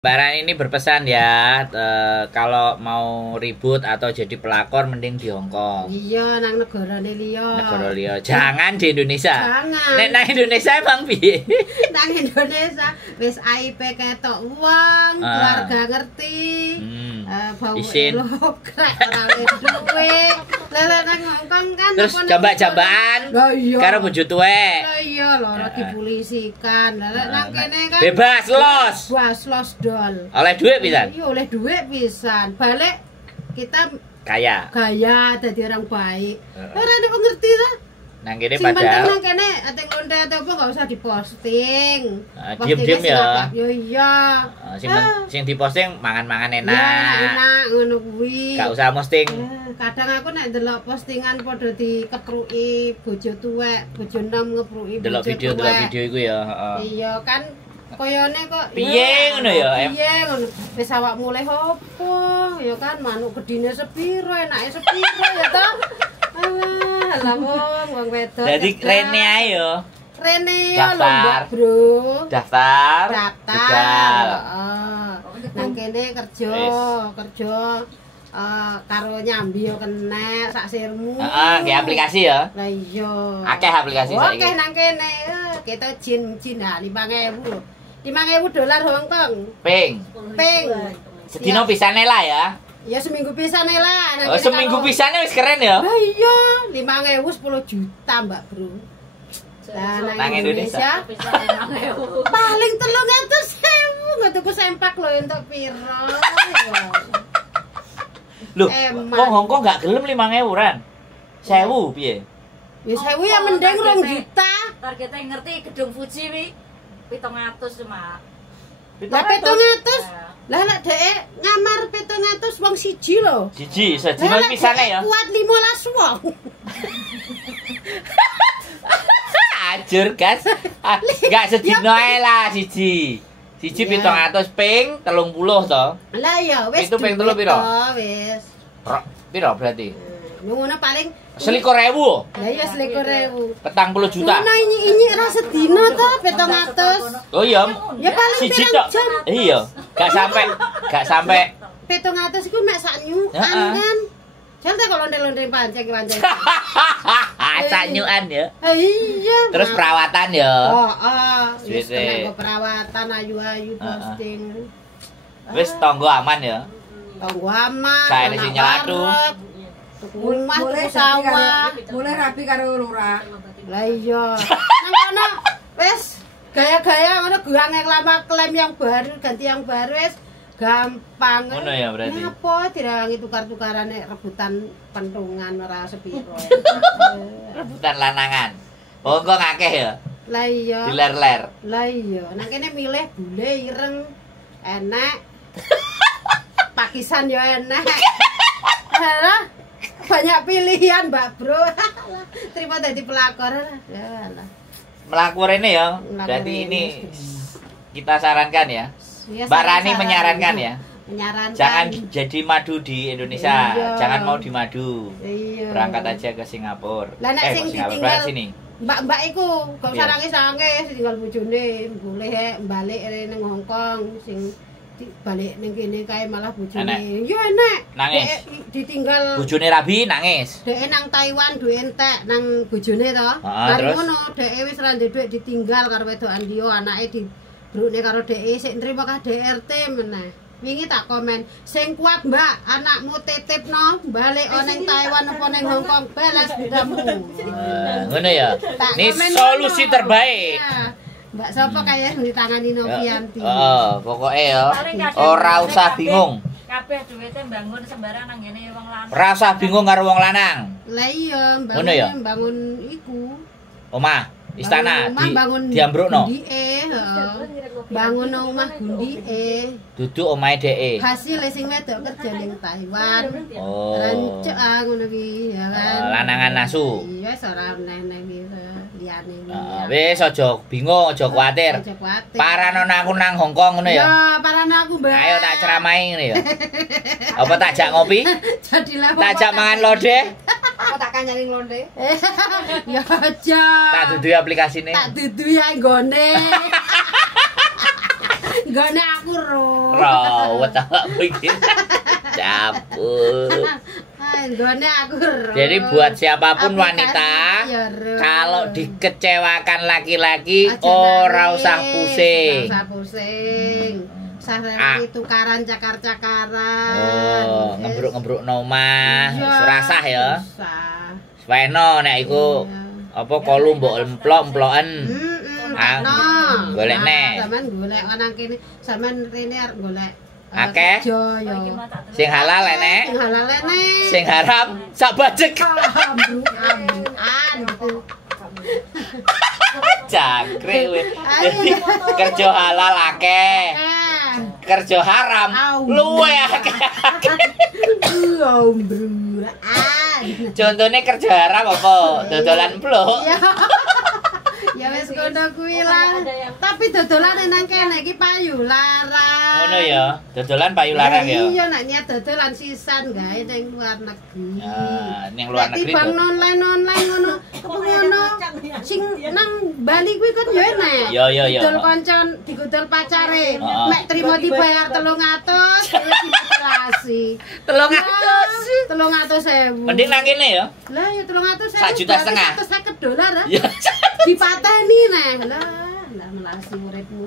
Mbak Rani ini berpesan ya, kalau mau ribut atau jadi pelakor mending di Hongkong. Iya, nang negara liya. Negara liya. Jangan di Indonesia. Jangan. Nek nang Indonesia emang piye? Nang Indonesia wis aib ketok wong, keluarga ngerti. Bau elok krek ora duwe. Lele nang Hongkong kan terus jambak-jambakan karo bojo tuwek. Iya lho, dipolisikan. Lele nang kene kan bebas los. Bebas los dol. Oleh duit pisan? Iya, oleh duit pisan. Balik kita kaya. Gaya dadi orang baik. Ora nek ngerti ta? Nang kene padahal padahal nang kene ate lonte ate apa enggak usah diposting. Diem-diem ya. Yo iya. Sing diposting mangan-mangan enak. Ya, enak ngono kuwi. Gak usah posting. Kadang aku nek ndelok postingan padha dikepruki bojo tuwek, bojo enom ngepruki bojo tuwek. Delok video iku ya, heeh. Iya kan koyone kok piye ngono ya? Piye ngono. Wis awak mulai opo? Ya kan manuk gedine sepiro, enake sepiro ya to? Alah wong wedok. Dadi rene ae yo. Rene ya lho, Mbak, Bro. Daftar. Heeh. Nang kene kerja karo nyambi yo kenek sak sirmu. Heeh, nggih aplikasi ya. Lah iya. Akeh aplikasi saiki. Akeh nang kene. Kita jin 5.000 lho. $5.000 Hongkong. Ping. Sedino pisane lah ya. Ya seminggu pisane lah. Oh, seminggu pisane wis keren ya. Lah iya, 5.000 10 juta, Mbak, Bro. Lah nang Indonesia paling 300.000 nggak tuku sempak lho entuk piro. Loh, kok Hongkong gak gelem 5.000 ran? 1.000 piye? Ya 1.000 ya mending 2 juta. Targetnya ngerti gedung Fuji wi 700 cuma. Lah 700. Lah nek dhek ngamar 700 wong siji lho. Siji, sedino pisane ya. Kuat 15 wong. Ajur, Gas. Enggak sedino ae lah siji. Siji 700 ping 30 to. Lah ya wis. Itu ping 3 piro? Wis. Piro berarti? Ngono paling 21.000. Lah ya 21.000. 40 juta. Nah ini ra sedina to 700. Oh iya. Ya paling siji tok. Iya. Gak sampai 700 iku mek sak nyukan kan. Jal ta kalau londe-londe pancing-pancing. Sak nyukan ya. Iya. Terus perawatan ya. Heeh. Wis kena perawatan ayu-ayu posting. Wis tonggo aman ya. Tonggo aman. Kae sing nyelatu. Rumah tuku sawah. Mulai rapi karo lurah. Lah iya. Nang kono wis gaya-gaya ngono guange klaim yang baru ganti yang baru wis gampang. Ngono ya berarti. Napa dirangi tukar-tukaran nek rebutan pentungan ora sepiro. Rebutan lanangan. Oh kok ngakeh ya? Lah iya. Diler-ler. Lah iya. Nang kene milih bule ireng enak. Pakisan ya enak. Alah. Banyak pilihan, Mbak, Bro. Terima dadi pelakor. Ya lah. Melakor ini ya. Berarti ini kita sarankan ya. Mbak Rani menyarankan ya. Menyarankan. Jangan jadi madu di Indonesia. Iya. Jangan mau di madu. Iya. Berangkat aja ke Singapura. Lah nek sing ditinggal sini. Mbak-mbak iku gak usah sange-sange tinggal bojone, boleh balik ning Hongkong sing balik ning kene kae malah bojone. Yo enak. Nangis. Ditinggal Bojone rabi nangis. Dhek nang Taiwan duwe entek nang bojone to. Mari ngono dhek wis ra ndek dhuwit ditinggal karo wedokan liya, anake dibrukne karo dhek sik nrimo KDRT meneh. Wingi tak komen, sing kuat Mbak, anakmu titipno balik ning Taiwan apa ning Hongkong balas budamu. Ngono ya. Ini solusi terbaik. Mbak sapa kaya ditangani Novianti. Heeh, pokoke ya ora usah bingung. Kabeh duwite mbangun sembarang nang ngene wong lanang. Ora usah bingung karo wong lanang. Lah iya, bangun iku. Omah, istana diambrukno. Bangun omah gundike. Duduk omahe dheke. Hasil sing wedok kerja ning Taiwan. Oh. Rancuk ngono kuwi ya kan. Lanangan nasu. Iya, wis ora neh liyane. Wis aja bingung, aja kuwatir. Parano aku nang Hongkong ngono ya. Ya, parano aku, Mbak. Ayo tak ceramahi ngene ya. Apa tak jak ngopi? Jadi lah. Tak jak mangan lode. Apa tak kanyari londe? Ya aja. Tak dudui aplikasine. Tak dudui ae nggone. Nggone aku Rawat awakmu iki. Capuk. Nggone aku Jadi buat siapapun Aplikasi wanita, ya, Ro. kalau dikecewakan laki-laki, Aja ora nangis, usah pusing. ora usah pusing. Ah. Tukaran cakar-cakaran. Oh, ngebruk-ngebruk nomah, Iya, surasah ya. Susah. Weno nek iku Iya. apa kolu mbok emplok-emploken. Ah, No. golek nek. Sampeyan golek ana kene, sampeyan rene arep golek Akeh. kerja ya. Sing halal enek, Sing halal nek. sing haram sak bajek. Jangkrik kowe. Jadi kerja halal akeh, kerja haram luwe akeh. Contone kerja haram apa? Dodolan blok. Ya wis kono kuwi lah. Tapi dodolane nang kene iki payu larang. Ngono ya, dodolan payu larang ya. Iya nek niat dodolan sisan gawe ning luar negeri. Nah, ning luar negeri. Bang online ngono. Ngono. Sing nang Bali kuwi kan ya enek. Iya. Didol koncon, digudol pacare. Heeh. Mek trimo dibayar 300, wis dimutilasi. 300. 300.000. Mending nang kene ya. Lah ya 300.000. $1,500. $150 ah. Ya. Dipateni neh. Lah melasi uripmu.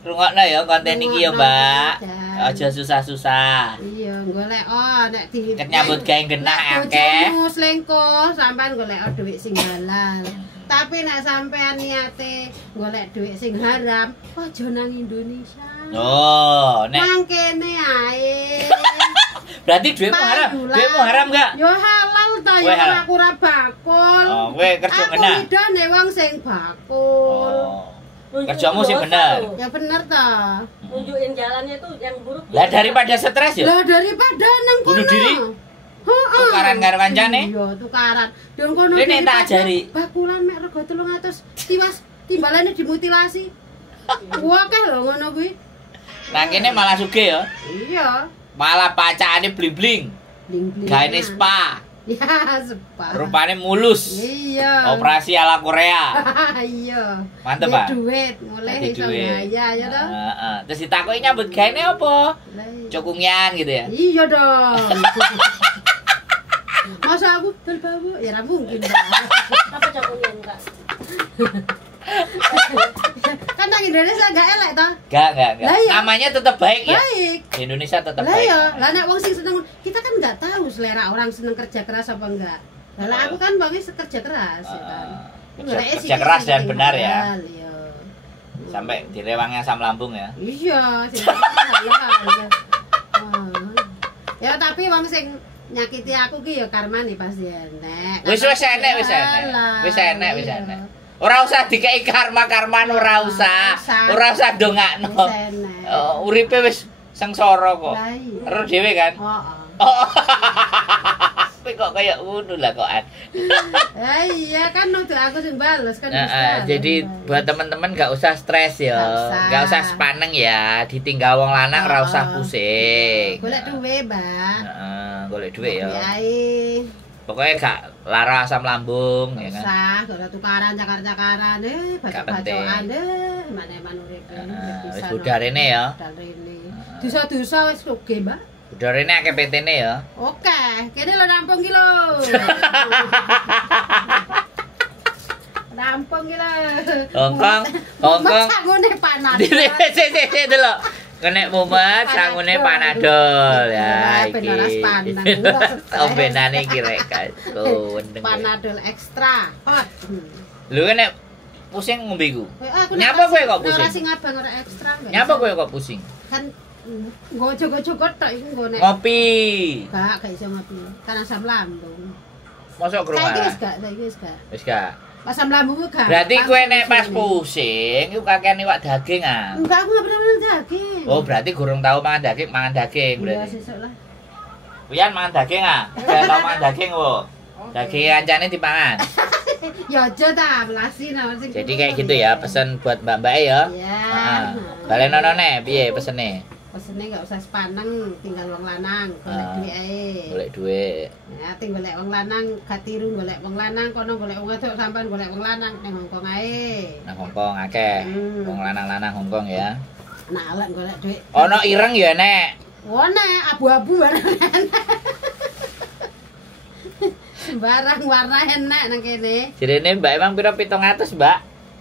Rungokno ya konten iki ya, Mbak. Rungokno, Aja susah-susah. Iya, golek nek di Ket nyambut gawe genah akeh. bojomu selingkuh, sampean golek dhuwit sing halal. Tapi nek sampean niate golek dhuwit sing haram, aja nang Indonesia. Oh, nek Nang kene ae. berarti duitmu haram. Duitmu haram enggak? Yo halal ta Kowe yo halal. aku ora bakul. Oh, kowe kerja Aku genah. idone wong sing bakul. Oh. Kerjamu sih bener. Ya bener ta. Nunjukin jalannya tuh yang buruk. Lah daripada stres ya. Lah daripada nang kono. Bunuh diri? Heeh. Tukaran karo kancane? Iya, tukaran. Dong kono. Rene tak daripada ajari. Bakulan mek rego 300 tiwas timbalane dimutilasi. Wah kah lho ngono kuwi. Nang kene malah sugih ya. Iya. Malah pacakane bling-bling. Bling-bling. Gaene spa. Ya, spa. Rupane mulus. Iya. Operasi ala Korea. Iya. Mantep, Duit, Pak. Duit, mulai Dadi iso duit. gaya ya toh. Heeh. Terus ditakoki nyambut gaene apa? Lah, iya. Cukungan gitu ya. Iya dong. Masa aku berbau? Ya ora mungkin. Pak. Apa cokoknya enggak? Kan nang Indonesia gak elek toh? Enggak. Lah, iya. Namanya tetap baik ya. Baik. Di Indonesia tetap Lah baik. ya, lah nek wong sing seneng kita kan nggak tahu selera orang seneng kerja keras apa enggak. Lah aku kan wongnya kerja keras ya kan. Kerja keras dan benar ya. Iya. Sampai direwangnya asam lambung ya. Iya, sing halal. Ya tapi wong sing nyakiti aku ki ya karmane pasti enek. Wis enek. Wis enek. Ora usah dikei karma-karman ora usah. Ora usah dongakno. Wis enek. Uripe wis sengsara kok. Lah iya. Ero dhewe kan. Heeh. Kowe kok kaya ngono lah kokan. Ya iya kan nuduh aku sing bales kan bisa. Jadi buat teman-teman gak usah stres ya. Gak usah sepaneng ya. Ditinggal wong lanang ora usah pusing. Golek duwe, Mbak. Heeh, golek duit ya. Ae. Pokoknya gak lara asam lambung ya kan. Sah, gak tukaran cakar-cakaran bacok-bacokan mana-mana urip. Wis budal rene ya. Budal rene. Dosa-dosa wis oke, Mbak. Budal rene akeh PT-ne ya. Oke, kene lho rampung ki lho. Rampung ki lho. Hongkong. Sangune panas. Sik delok. Kene mumet sangune panadol ya iki. Ben ora sepaneng. Ombenane iki rek wendeng. Panadol ekstra hot. Lho nek pusing ngombe iku. Aku Nyapa kowe kok pusing? Ora sing abang ora ekstra. Nyapa kowe kok pusing? Kan nggo jogo-jogo tok iku nggo nek. Ngopi. Gak iso ngopi. Kan asam lambung. Mosok krungu. Saiki wis gak. Wis gak. Asam lambungku gak. Berarti kowe nek pas pusing iku kakean iwak daging ah. Enggak, aku gak pernah makan daging. Oh, berarti gurung tau mangan daging Iya, berarti. sesuk lah. Wian mangan daging ah. Gak tau mangan daging wo. Daging kancane dipangan. Ya aja ta, melasi nah sing. Jadi kayak gitu ya, pesen buat mbak-mbak ya. Iya. Balenono ne, piye pesene? Pesene enggak usah sepaneng, tinggal wong lanang, golek duit ae. Golek duit. Ya, tinggal golek wong lanang, gak tiru golek wong lanang, kono golek wong wedok, sampean golek wong lanang ning Hongkong ae. Nang Hongkong akeh. Hmm. Wong lanang-lanang Hongkong ya. Nak lek golek dhuwit. Ono ireng ya nek. Oh nek abu-abu barang. Barang warna enak nang kene. Jirene Mbak emang pira 700, Mbak?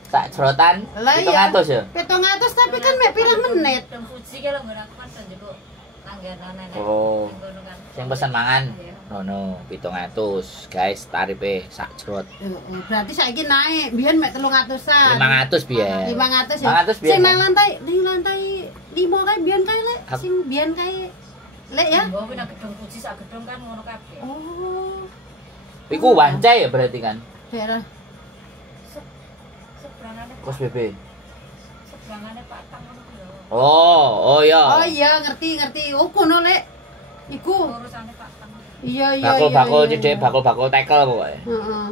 Sak jrotan 700 ya? 700 tapi kan mek pirang menit. Gedung Fuji ki lho nggon aku kan njupuk langganan nek. Oh. Ngono kan. Sing pesen mangan. Ngono, 700, guys, tarife sak jrot. Berarti saiki naik, biyen mek 300-an. 500 biyen. 500 ya. 500 biyen. Sing nang lantai 5 kae biyen kae lek. Sing biyen kae lek ya. Mbok kuwi nang gedung Fuji sak gedung kan ngono kabeh. Oh. Iku wancai ya berarti kan? Daerah Seberangane Kos BB. seberangane Pak Tang ngono ku lho. Oh ya. Oh iya, ngerti. Oh kono lek. Iku. Urusane Pak Tang. Iya. Bakul-bakul cedek, bakul-bakul tekel pokoke. Heeh.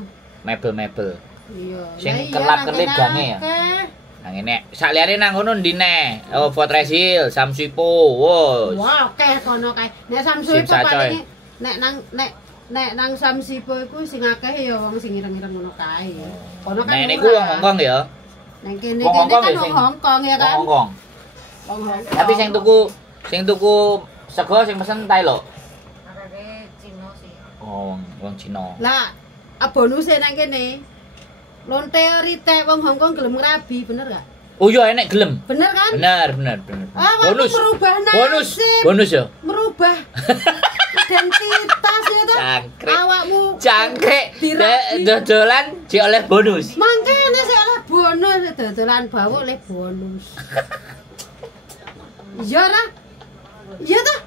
Mebel-mebel. Iya. Sing Lah iya, kelap-kelip nang gange ya? akeh. Nang ngene, sak liyane nang ngono ndi neh? Oh, Fortresil, Samsipo. Wos. Wah, akeh kono kae. Nek Samsu Sim itu sacoy. paling nek nang Samsipo iku sing akeh ya wong sing ireng-ireng ngono kae. Kono kan. Nek niku wong Hongkong ya. Nang kene Wong Hongkong kan ya, wong sing- Hongkong ya Wong kan. Hongkong. Wong Hongkong. Tapi sing tuku sego sing pesen Thailand. Areke Cina sih. Oh, wong Cina. Lah, bonuse nang kene. Lonte rite wong Hongkong gelem ngrabi, bener gak? Oh iya enek gelem. Bener kan? Bener. Ah, waktu merubah nasib. Bonus ya. Merubah identitas ya toh. Cangkrek. Awakmu Cangkrek. dirabi. Dodolan di oleh bonus. Mangkene sik oleh bonus, dodolan bawuk oleh bonus. Iya ra? Iya toh?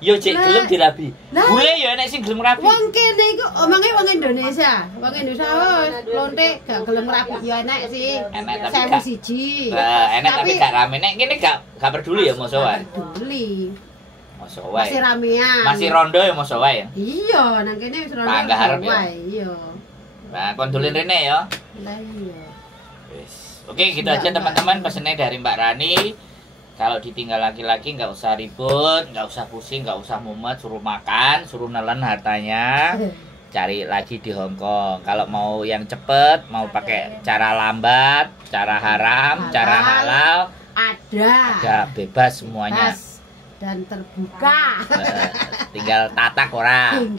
Yo cek Lah. gelem dirabi. Lah. Bule ya enek sing gelem rabi. Wong kene iku omonge wong Indonesia. Wong Indonesia lonte gak gelem rapi ya enek sih. Enek tapi Sewu gak. siji. Enek tapi gak rame. Nek kene gak peduli ya mosok wae. Peduli. Mosok wae. Masih ramean. Masih rondo ya mosok wae ya. Iya, nang kene wis rono. Tangga harap ya. wae, Iya. Nah, kondolin rene ya. Lah iya. Wis. Oke, gitu aja teman-teman pesennya dari Mbak Rani. Kalau ditinggal laki-laki nggak usah ribut, nggak usah pusing, nggak usah mumet, suruh makan, suruh nelen hartanya. Cari lagi di Hong Kong. Kalau mau yang cepet, mau pakai cara lambat, cara haram, cara halal, ada bebas semuanya. Bebas dan terbuka. Tinggal tatak orang.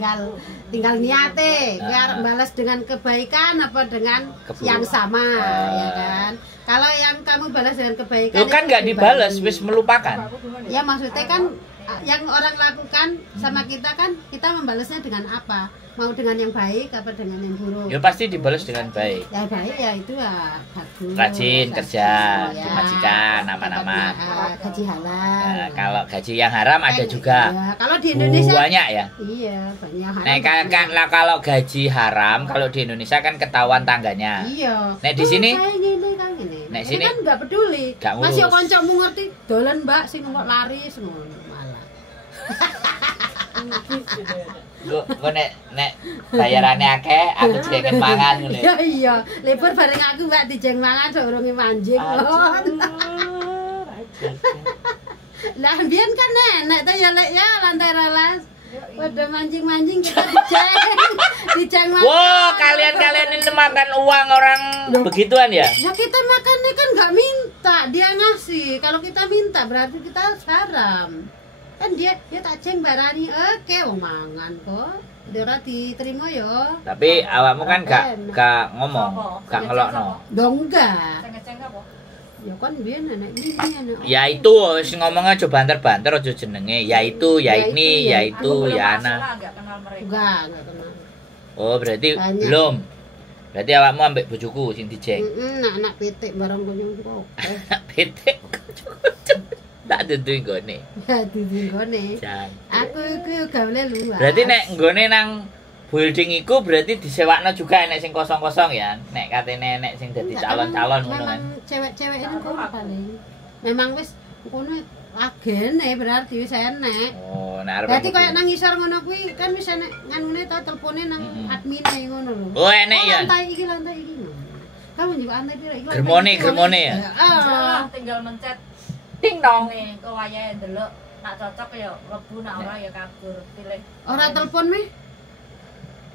tinggal niate biar Nah. balas dengan kebaikan apa dengan Keburukan. yang sama ya kan. Kalau yang kamu balas dengan kebaikan Lu kan itu nggak dibales, dibagi. wis melupakan. Ya maksudnya kan yang orang lakukan sama kita kan kita membalasnya dengan apa? Mau dengan yang baik apa dengan yang buruk? Ya pasti dibales dengan baik. Ya baik ya itu ya bagus. Rajin kerja, ya. dimajikan, aman-aman. Gaji halal. Nah, kalau gaji yang haram ada juga. Ya, kalau di Indonesia Banyak ya. iya banyak haram. Nah, kalau gaji haram, kalau di Indonesia kan ketahuan tangganya. Iya. Nek di sini? Kayak gini kan gini. Nek Ini sini? kan nggak peduli. Nggak ngurus. Masih kancamu ngerti dolan Mbak sing kok lari ngono malah. Gue nek bayarannya akeh, aku jengen mangan ngono. Iya iya, libur bareng aku Mbak dijeng mangan durunge manjing. Lah mbiyen kan enak to ya Lek ya lantai rolas. Pada mancing-mancing kita dijeng mangan. Wow, kalian ini makan uang orang begituan ya? Ya kita makannya kan nggak minta, dia ngasih. Kalau kita minta berarti kita haram. Kan dia tak ceng barani, oke wong mangan kok. Dia ora diterima ya. Tapi awakmu kan gak ngomong, gak ngelokno. Dong enggak. Ceng-ceng apa? Ya kan biyen nenek ini anak. Ya itu wis ngomongnya aja banter-banter aja jenenge. Ya itu, ya ini, ya itu, ya ana. Enggak kenal mereka. Enggak kenal. Oh, berarti Banyak. belum. Berarti awakmu ambek bojoku sing dijeng. Anak pitik barang kunyung kok. Pitik. Tak tentu nggone. Ya dinggone. Jan. Aku iku gawe luas. Berarti nek nggone nang building iku berarti disewakno juga nek sing kosong-kosong ya. Nek katene nek sing dadi calon-calon ngono kan. Memang cewek-cewek ini kono paling. Memang wis kono agene berarti wis enek. Oh, nek arep. Berarti kayak nang ngisor ngono kuwi kan wis enek nganune ta telepone nang admine ngono lho. Oh, enek ya. Lantai iki ngono. Kamu juga lantai piro iki? Germone ya. Heeh. Tinggal mencet Ding dong. nih kok wayahe ndelok nak cocok ya mlebu nak ora ya kabur pilih. Ora telepon meh.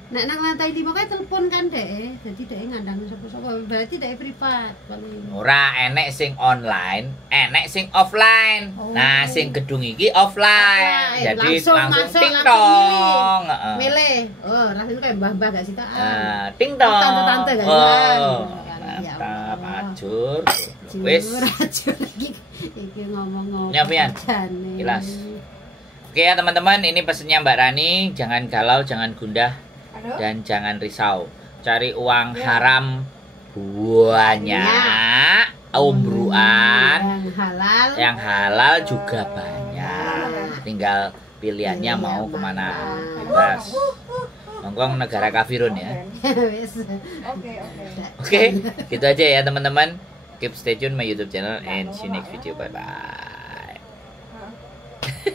Nek nang lantai 5 kae telepon kan dek. Jadi dek ngandang sapa-sapa. Berarti dek privat. Ora enek sing online, enek sing offline. Oh. Nah, sing gedung iki offline. Jadi langsung masuk, ting langsung tong. milih. Oh, rasanya kayak mbah-mbah gak sitaan. Ting tong. Tante-tante gak sitaan. Oh, mantap, ajur. Wis. Ajur lagi. Iki ngomong-ngomong. Nyapian? Jelas. Oke ya teman-teman, ini pesennya Mbak Rani. Jangan galau, jangan gundah. Dan jangan risau, cari uang haram banyak, umbruan yang halal juga banyak. Tinggal pilihannya mau kemana, bebas. Hongkong negara kafirun ya. Oke, gitu aja ya teman-teman. Keep stay tune my YouTube channel and see you next video. Bye bye.